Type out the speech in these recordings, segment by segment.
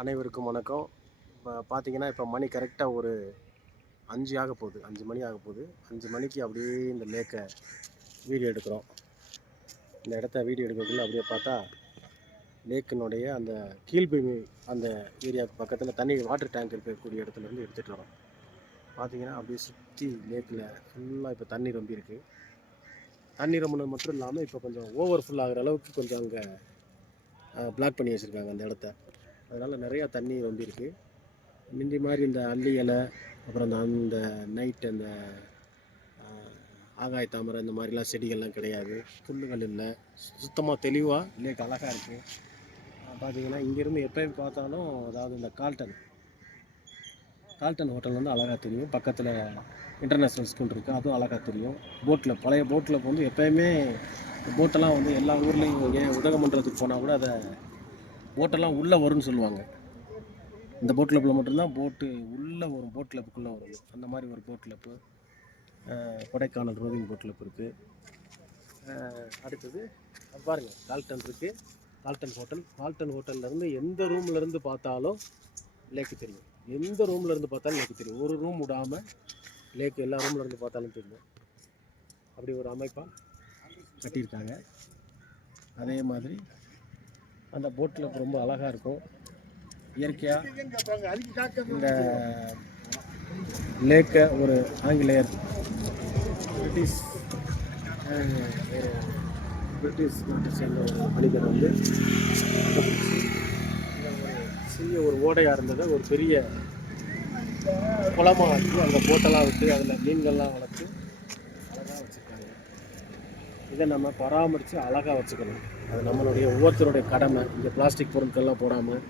அனைவருக்கும் வணக்கம். இப்போ பார்த்தீங்கன்னா, இப்போ மணி கரெக்டாக ஒரு 5 ஆக போகுது. 5 மணி ஆக போகுது. 5 மணிக்கு அப்படியே இந்த லேக்கை வீடியோ எடுக்கிறோம். இந்த இடத்த வீடியோ எடுக்கிறதுக்குள்ள அப்படியே பார்த்தா லேக்கினுடைய அந்த கீழ்பூமி அந்த ஏரியாவுக்கு பக்கத்தில் தண்ணி வாட்டர் டேங்க் இருக்கக்கூடிய இடத்துலேருந்து எடுத்துகிட்டு வரோம். பார்த்தீங்கன்னா அப்படியே சுற்றி லேக்கில் ஃபுல்லாக இப்போ தண்ணி ரொம்ப இருக்குது. தண்ணி ரொம்பினது மட்டும் இல்லாமல் இப்போ கொஞ்சம் ஓவர் ஃபுல் ஆகிற அளவுக்கு கொஞ்சம் அங்கே பிளாக் பண்ணி வச்சுருக்காங்க அந்த இடத்த. அதனால் நிறையா தண்ணி ரொம்ப இருக்குது. முந்தி மாதிரி இந்த அல்லி இலை, அப்புறம் அந்த நைட் அந்த ஆகாய தாமரை இந்த மாதிரிலாம் செடிகள்லாம் கிடையாது. புல்லுகள் இல்லை. சுத்தமாக தெளிவாக லேக் அழகாக இருக்குது. பார்த்தீங்கன்னா இங்கேருந்து எப்போயும் பார்த்தாலும் அதாவது இந்த கால்டன் ஹோட்டல் வந்து அழகாக தெரியும். பக்கத்தில் இன்டர்நேஷ்னல் ஸ்கூல் இருக்குது, அதுவும் அழகாக தெரியும். போட்டில் பழைய போட்டில் வந்து எப்போயுமே போட்டெல்லாம் வந்து எல்லா ஊர்லேயும் இங்கே உதகமண்டலத்துக்கு போனால் கூட அதை போட்டெல்லாம் உள்ளே வரும்னு சொல்லுவாங்க. இந்த போட் கிளப்பில் மட்டும்தான் போட்டு உள்ளே வரும், போட் கிளப்புக்குள்ளே வரும். அந்த மாதிரி ஒரு boat club Kodaikanal roving boat club இருக்குது. அடுத்தது பாருங்கள், கால்டன் இருக்குது, கால்டன் ஹோட்டல்லேருந்து எந்த ரூம்லேருந்து பார்த்தாலும் லேக்கு தெரியும். எந்த ரூம்லேருந்து பார்த்தாலும் லேக்கு தெரியும். ஒரு ரூம் விடாமல் லேக்கு எல்லா ரூம்லேருந்து பார்த்தாலும் தெரியும். அப்படி ஒரு அமைப்பாக கட்டியிருக்காங்க. அதே மாதிரி அந்த போட் கிளப் ரொம்ப அழகாக இருக்கும். இயற்கையாக இந்த லேக்கை ஒரு ஆங்கிலேயர் பிரிட்டிஷ் நாட்டை சேர்ந்த ஒரு மனிதர் வந்து சிறிய ஒரு ஓடையாக இருந்ததை ஒரு பெரிய குளமாக வச்சு அந்த போட்டெல்லாம் விட்டு அதில் மீன்கள்லாம் வளர்த்து அழகாக வச்சுருக்காங்க. இதை நம்ம பராமரித்து அழகாக வச்சுக்கணும். அது நம்மளுடைய ஒவ்வொருத்தருடைய கடமை. இங்கே பிளாஸ்டிக் பொருட்கள்லாம் போடாமல்,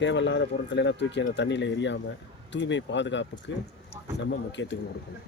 தேவையில்லாத பொருட்களெல்லாம் தூக்கி அந்த தண்ணியில் எரியாமல், தூய்மை பாதுகாப்புக்கு நம்ம முக்கியத்துவம் கொடுக்கணும்.